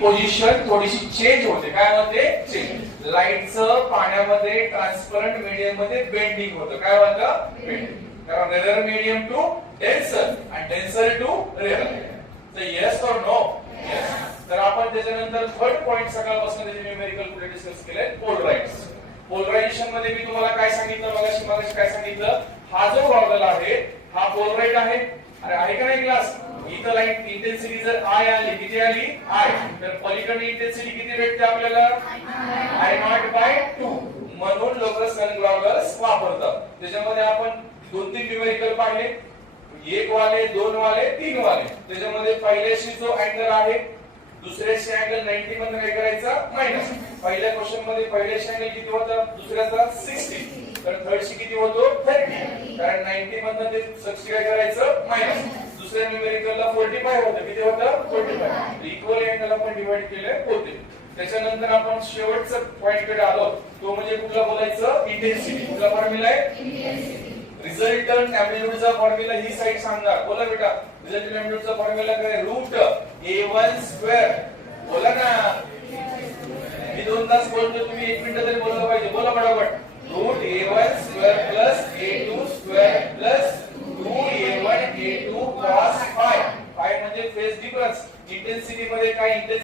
Position थोडीशी change होते. काय होते? चेंज. लाईटचं पाण्यामध्ये ट्रान्सपरंट मीडियम मध्ये बेंडिंग होतं. काय होतं? बेंडिंग. कारण रेअर मीडियम टू डेन्सर आणि डेन्सर टू रेअर. तर येस और नो? येस. तर आपण त्याच्यानंतर थर्ड पॉइंट सकाळपासून त्याचे न्यूमेरिकल पुढे डिस्कस केले, पोलराइज. पोलरायझेशन मध्ये मी तुम्हाला काय सांगितलं, मगाशी काय सांगितलं, हा जो गॉगल आहे हा पोलराइड आहे. अरे आहे का नाही क्लास? इथं लाईट इंटेन्सिटी जर आय आली, किती आली? आय. तर पलीकडे इंटेन्सिटी किती भेटते आपल्याला? I naught by 2. म्हणून लोक सन गॉगल्स वापरतात. त्याच्यामध्ये आपण 2-3 न्यूमेरिकल पाहिले, 1 वाले, 2 वाले, 3 वाले. त्याच्यामध्ये पहिल्याशी जो अँगल आहे, दुसऱ्याशी अँगल 90 मध्ये काय करायचं? मायनस. पहिल्या क्वेश्चन मध्ये पहिल्याशी अँगल किती होता? दुसऱ्याचा 60. तर थर्ड शी किती होतो? 30. कारण 90 मधनं ते 60 काय करायचं? मायनस. दुसऱ्या न्यूमेरिकलला 45 होतं. किती होतं? 45. इक्वल अँगल आपण डिवाइड केले होते. त्याच्यानंतर आपण शेवटचा पॉइंट कडे आलो, तो म्हणजे कुठला बोलायचं? इंटेन्सिटी. कुठला फॉर्म्युला आहे? इंटेन्सिटी. रिझल्टंट एम्प्लिट्यूडचा फॉर्म्युला ही साइड सांगा. बोला बेटा. रिझल्टंट एम्प्लिट्यूडचा फॉर्म्युला काय? Root a1 square. बोला ना. मी 2 तास बोलतो, तुम्ही 1 मिनिट तरी बोललं पाहिजे. बोला पटापट. Root a1 square plus a2 square plus 2a1 a2 cos phi. phi म्हणजे फेज डिफरन्स. इंटेन्सिटी मध्ये काय?